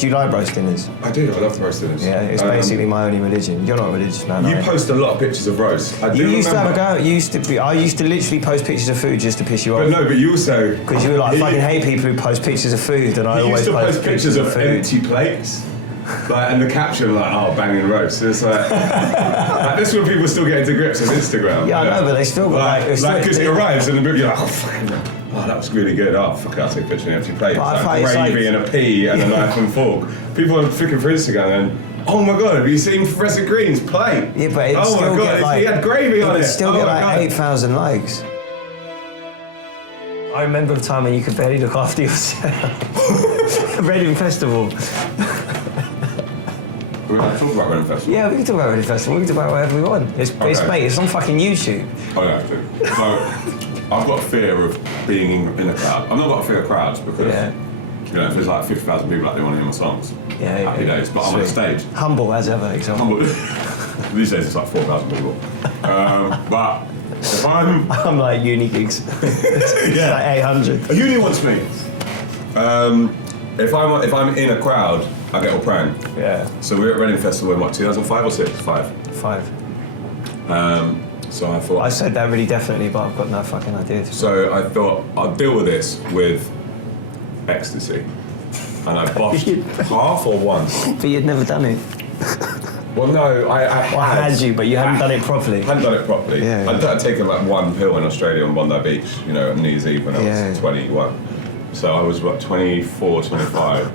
Do you like roast dinners? I do. I love the roast dinners. Yeah, it's basically my only religion. You're not a religious man. You post a lot of pictures of roast. I used to have a go. I used to literally post pictures of food just to piss you off. But you also... Because you were like, I fucking hate people who post pictures of food, and I always post pictures of food. Empty plates. And the caption banging roast. So it's like this is when people still get into grips on Instagram. Yeah, I know, but they still got because it arrives and you're like, oh fucking, that was really good. Oh fuck, I'll take a picture of an empty plate. It's like gravy and a pea and a knife and fork. People are looking for Instagram and oh my god, have you seen Professor Green's plate? Yeah, but it's still get he had gravy on it. Still get 8,000 likes. I remember a time when you could barely look after yourself. Reading Festival. We're going to talk about Reading Festival? Yeah, we can talk about Reading Festival. We can talk about whatever we want. It's on fucking YouTube. Oh yeah, so I've got a fear of being in a crowd. I've not got a fear of crowds because if there's like 50,000 people out there want to hear my songs, happy days. But I'm on stage. Humble as ever, example. These days it's like 4,000 people. But if I'm like uni gigs. It's like 800. A uni wants me. If I'm in a crowd, I get all praying. Yeah. So we were at Reading Festival in 2005 or 6? 5. 5. So I thought... I said that really definitely, but I've got no fucking idea. So I thought I'll deal with this with ecstasy. And I bossed half or once. But you'd never done it. Well, no, I had you, but you hadn't done it properly. Hadn't done it properly. Yeah. I'd taken like one pill in Australia on Bondi Beach, on New Year's Eve when I was 21. So I was about 24, 25.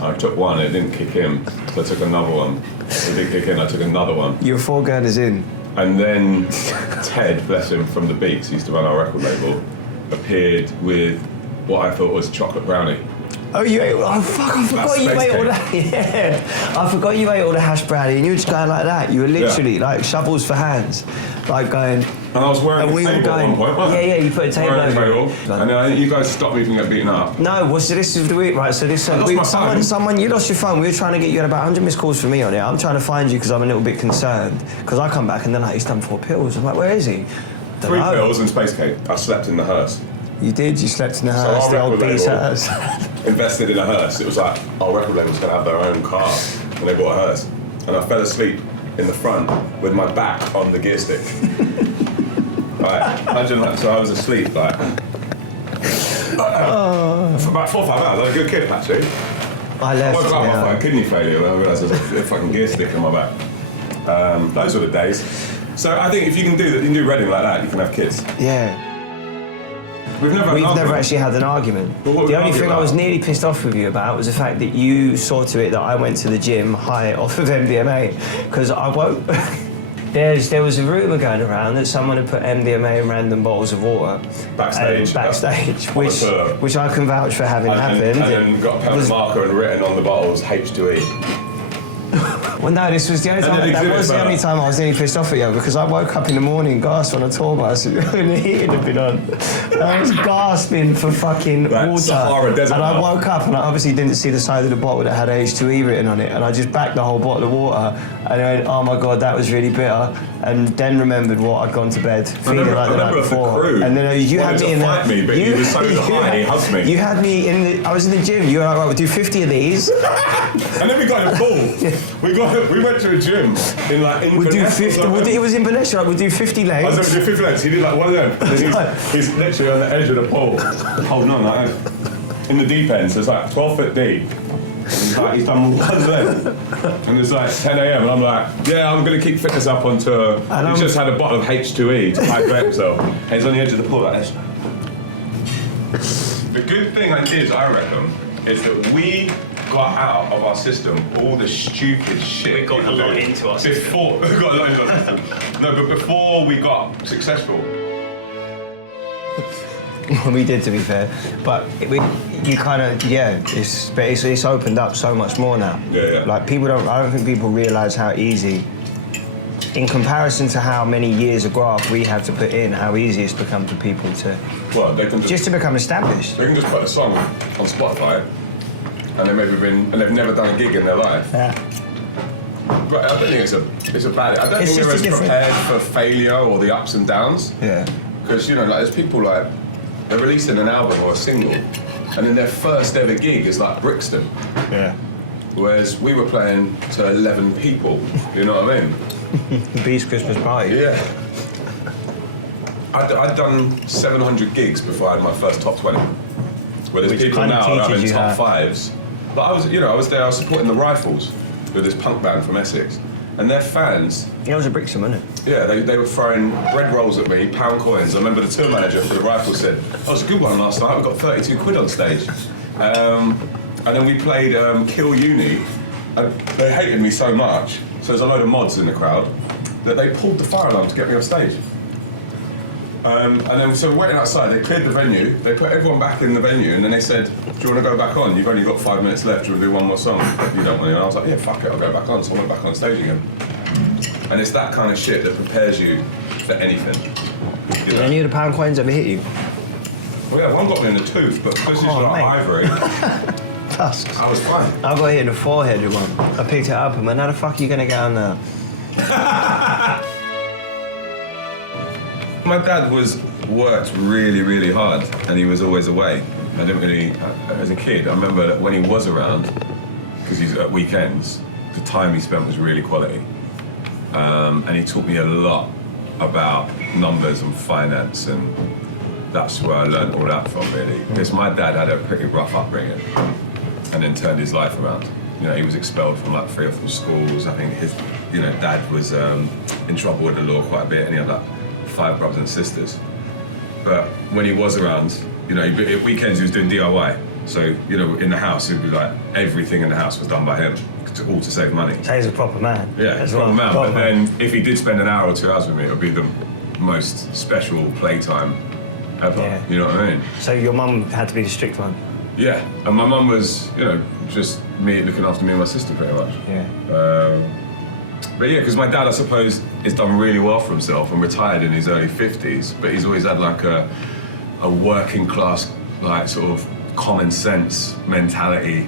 I took one, it didn't kick in, so I took another one. It didn't kick in, I took another one. You were 4 girders in. And then Ted, bless him, from the Beats, he used to run our record label, appeared with what I thought was chocolate brownie. Oh, you ate... Oh, fuck, I forgot you ate all that. Yeah. I forgot you ate all the hash brownie and you were just going like that. You were literally like shovels for hands. Like going... And I was wearing a table at one point, wasn't I? Yeah, you put a table over it. And then you guys stopped me from getting beaten up. No, well, so this is the week, right? So this... someone, you lost your phone. We were trying to get you, had about 100 missed calls from me on it. I'm trying to find you because I'm a little bit concerned. Because I come back and they're like, he's done 4 pills. I'm like, where is he? 3 pills and space cake. I slept in the hearse. You did? You slept in the hearse, the old B's hearse? Invested in a hearse. It was like, our record label's going to have their own car. And they bought a hearse. And I fell asleep in the front with my back on the gear stick. Right, imagine that. So I was asleep, for about 4 or 5 hours. I was a good kid, actually. I left. woke up with a kidney failure when I realised there was a fucking gear stick on my back. Those were the days. So I think if you can do that, you can do Reading like that, you can have kids. Yeah. We've never actually had an argument. The only thing I was nearly pissed off with you about was the fact that you saw to it that I went to the gym high off of MDMA, because I won't... There was a rumour going around that someone had put MDMA in random bottles of water backstage, which I can vouch for having happened. And then got a pen and marker and written on the bottles H2E. Well, no, this was the only time. That was the only time I was nearly pissed off at you, because I woke up in the morning gasped on a tour bus and the heating had been on. I was gasping for fucking water. Sahara desert and I woke up and I obviously didn't see the side of the bottle that had H2E written on it, and I just backed the whole bottle of water and I went, oh my god, that was really bitter. And then remembered what I'd gone to bed feeling like the night before. And then you had me in the... but you were so high, he hugged me. You had me in the... I was in the gym. You were like, right, we'll do 50 of these. And then we got in a pool. We went to a gym in we'll do 50. It was in Inverness, like, we'll do 50 legs. I was going to do 50 legs. He did like one of them. And then he's literally on the edge of the pool, holding on like in the deep end. So it's like 12 foot deep. He's done one leg. And it's like 10 a.m. and I'm like, yeah, I'm going to keep fitness up on tour. He's just had a bottle of H2E to hydrate himself. And he's on the edge of the pool like this. The good thing I reckon, is that we got out of our system all the stupid shit. We got a lot into our system. We got a lot into our system. No, but before we got successful. We did, to be fair, but you kind of, it's opened up so much more now. Yeah. Like I don't think people realise how easy, in comparison to how many years of graft we had to put in, how easy it's become for people to, they can just to become established. They can just put a song on Spotify, and they've never done a gig in their life. Yeah. But I don't think it's a bad. I don't think they're as prepared for failure or the ups and downs. Yeah. Because there's people they're releasing an album or a single, and then their first ever gig is like Brixton. Yeah. Whereas we were playing to 11 people, you know what I mean? Beast Christmas party. Yeah. I'd done 700 gigs before I had my first top 20. Where there's Which people kind of now teaches having you top how- fives. But I was there, I was supporting the Rifles with this punk band from Essex. And their fans, It was a Brixton, wasn't it? yeah, they were throwing bread rolls at me, pound coins. I remember the tour manager for the Rifles said, "That was a good one last night, we got 32 quid on stage." And then we played Kill Uni, and they hated me so much, so there's a load of mods in the crowd, that they pulled the fire alarm to get me off stage. And then, so we're waiting outside, they cleared the venue, they put everyone back in the venue, and then they said, "Do you want to go back on? You've only got 5 minutes left, do you want to do one more song?" "You don't want to?" And I was like, "Yeah, fuck it, I'll go back on." So I went back on stage again. And it's that kind of shit that prepares you for anything. You Did know? any of the pound coins ever hit you? Well, yeah, one got me in the tooth, but because it's Oh, like mate. ivory, Tusks. I was fine. I got hit in the forehead with one. I picked it up and went, how the fuck are you going to get on there? My dad worked really, really hard, and he was always away. I didn't really, as a kid, I remember that when he was around, because he's at weekends, the time he spent was really quality. And he taught me a lot about numbers and finance, and that's where I learned all that from, really. Because my dad had a pretty rough upbringing, and then turned his life around. You know, he was expelled from like 3 or 4 schools. I think his, dad was in trouble with the law quite a bit, and he had like 5 brothers and sisters. But when he was around, at weekends he was doing DIY. So, in the house, it would be like everything in the house was done by him, all to save money. So he's a proper man. Yeah, as it's well, man. Proper But then if he did spend an hour or 2 hours with me, it would be the most special playtime ever. Yeah. You know what I mean? So your mum had to be the strict one? Yeah, and my mum was, just me looking after me and my sister pretty much. Yeah. But yeah, because my dad, I suppose, has done really well for himself and retired in his early 50s, but he's always had like a working class, like sort of common sense mentality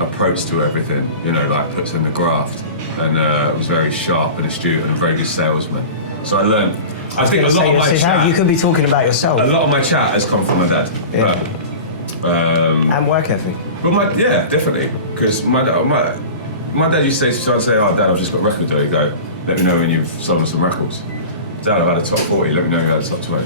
approach to everything, like puts in the graft, and was very sharp and astute and a very good salesman. So I learned, I think a lot of my chat, you could be talking about yourself. a lot of my chat has come from my dad. Yeah. And work ethic. But yeah, definitely, because my dad used to say, "Oh, Dad, I've just got a record deal." He'd go, "Let me know when you've sold some records." "Dad, I've had a top 40, let me know when you had a top 20.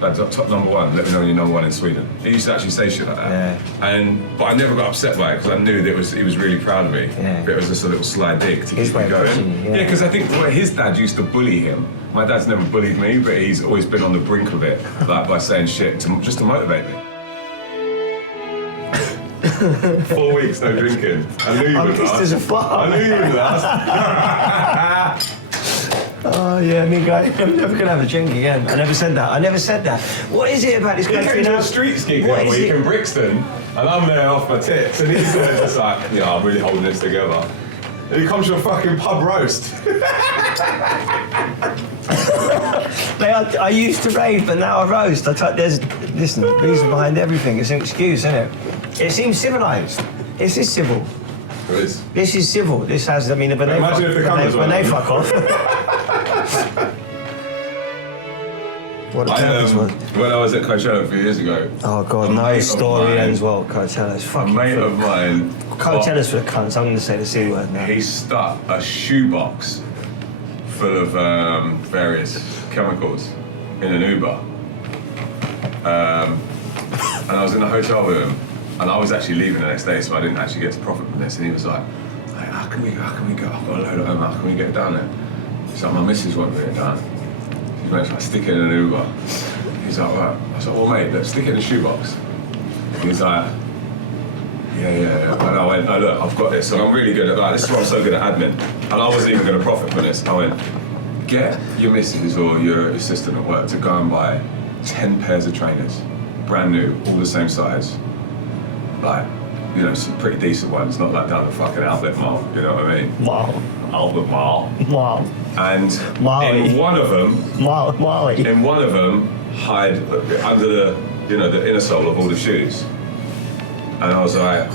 Dad, top number 1, let me know when you're number 1 in Sweden." He used to actually say shit like that. Yeah. But I never got upset by it, because I knew that he was really proud of me. Yeah. But it was just a little sly dig to His keep way me of going. pushing you, yeah. Yeah, because I think his dad used to bully him. My dad's never bullied me, but he's always been on the brink of it, like by saying shit just to motivate me. 4 weeks no drinking. I knew you I'm would pissed last. as a fuck. I knew you would last. Oh yeah, me guy, I'm never gonna have a drink again. I never said that. What is it about this He country came to now? a streets gig What one is week it? in Brixton, and I'm there off my tits, and he's there just like, "Yeah, I'm really holding this together." And he comes to a fucking pub roast. I used to rave, but now I roast. Listen, reason behind everything. It's an excuse, isn't it? It seems civilised. This is civil. It is. This is civil. This has, when they Imagine if the cameras when were they on. fuck off. What the purpose was. When I was at Coachella a few years ago, Oh God, a no mate of story mine- ends well. Coachella's a fucking. mate of mine, Coachella's for the cunts. I'm going to say the C word now. he stuck a shoebox full of various chemicals in an Uber. And I was in a hotel with him, and I was actually leaving the next day, so I didn't actually get to profit from this. And he was like, "Hey, how can we go? I've got a load of home, how can we get down there?" He's like, "My missus won't get it down." He's like, "Stick it in an Uber." He's like, "Right." I was like, "Well, mate, let's stick it in a shoebox." He's like, yeah. And I went, "No, look, I've got this, and I'm really good at that. This is why I'm so good at admin." And I wasn't even going to profit from this. I went, "Get your missus or your assistant at work to go and buy 10 pairs of trainers, brand new, all the same size. Like, some pretty decent ones, not like down the fucking outlet mall, you know what I mean?" Wow. Outlet mall. Wow. And Molly. in one of them, Molly. hide under the inner sole of all the shoes. And I was like,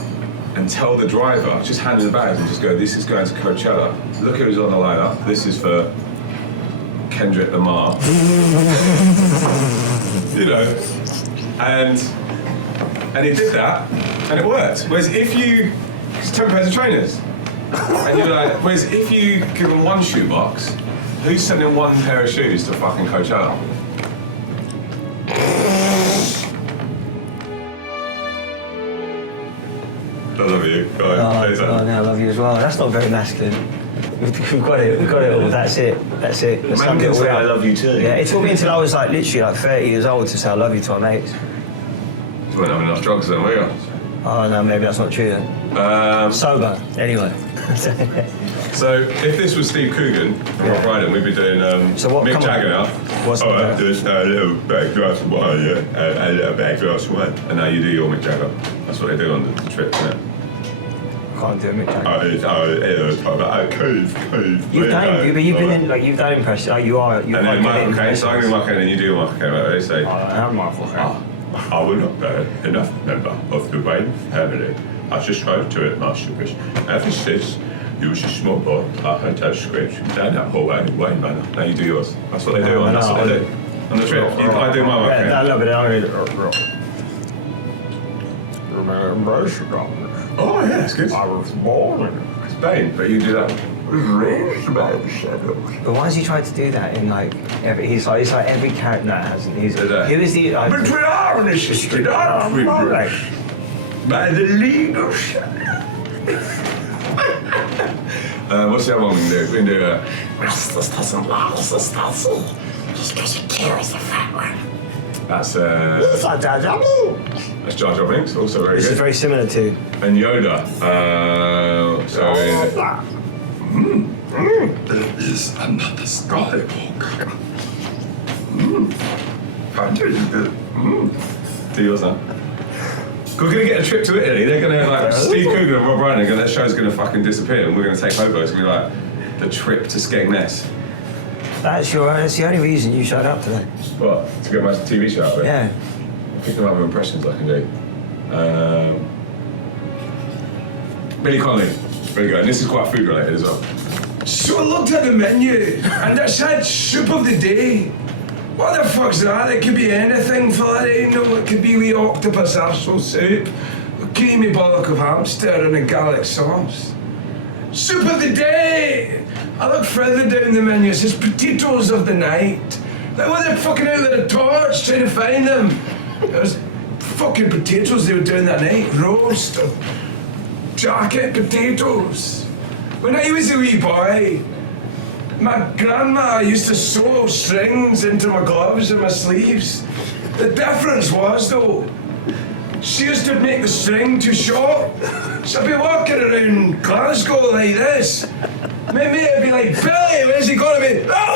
and tell the driver, just hand in the bag and just go, "This is going to Coachella. Look who's on the lineup. This is for Kendrick Lamar." And he did that, and it worked. Whereas if you it's 10 pairs of trainers. And you're like, whereas if you give them one shoebox, who's sending one pair of shoes to fucking Coachella? I love you. Go ahead. No, I love you as well. That's not very masculine. We've got it all. That's it. Let's Man sum it can all say up. I love you too. Yeah, it took me until I was like literally like 30 years old to say I love you to my mates. You weren't having enough drugs then, were you? Oh no, maybe that's not true then. Sober, anyway. So if this was Steve Coogan from Rock Riding, we'd be doing Mick Jagger now. What's Just a little back glass of wine, yeah, a little back glass of wine. And now you do your Mick Jagger. That's what they do on the trip, isn't it? Can't do a Mick Jagger. You've done impressions. Like you are. And then Michael Caine, so I'm going to Michael Caine and you do Michael Caine, like they say. I am Michael Caine. I will not be enough member of the Wayne family. I just tried to it, masterpiece. Ever since you was a small boy, I heard those screams down that hallway in Wayne Manor. Now you do yours. That's what they do. That's what they do. On the trip, I do my Michael Caine. I love it. Oh yeah, that's good. I was born in Spain, but you do that. But why has he tried to do that in like every? It's like every character. No, it hasn't. Who is the? But we are in this street, aren't we? By the league of shadow. What's the other one we can do? We can do Rastas doesn't last us, does he? Just because he carries the fat one. That's like Jar Jar. That's Jar Jar Binks, also very This good. is very similar to. And Yoda. There is another Skywalker. Do yours now. We're gonna get a trip to Italy. They're gonna like Steve Coogan and Rob Ryan. That show's gonna fucking disappear, and we're gonna take over. It's gonna be like the trip to Skegness. That's the only reason you showed up today. What? To get my TV show out of it? Yeah. I think of other impressions I can do. Billy Connolly. Very good. And this is quite food related as well. So I looked at the menu and it said soup of the day. What the fuck's that? It could be anything for that, you know. It could be wee octopus arsehole soup, a creamy bollock of hamster and a garlic sauce. Soup of the day! I look further down the menu, it says potatoes of the night. Like, what they're fucking out with a torch trying to find them. It was fucking potatoes they were doing that night. Roast or jacket potatoes. When I was a wee boy, my grandma used to sew strings into my gloves and my sleeves. The difference was, though, she used to make the string too short. So I'd be walking around Glasgow like this. My mate would be like, Billy, where's he gonna be? Oh,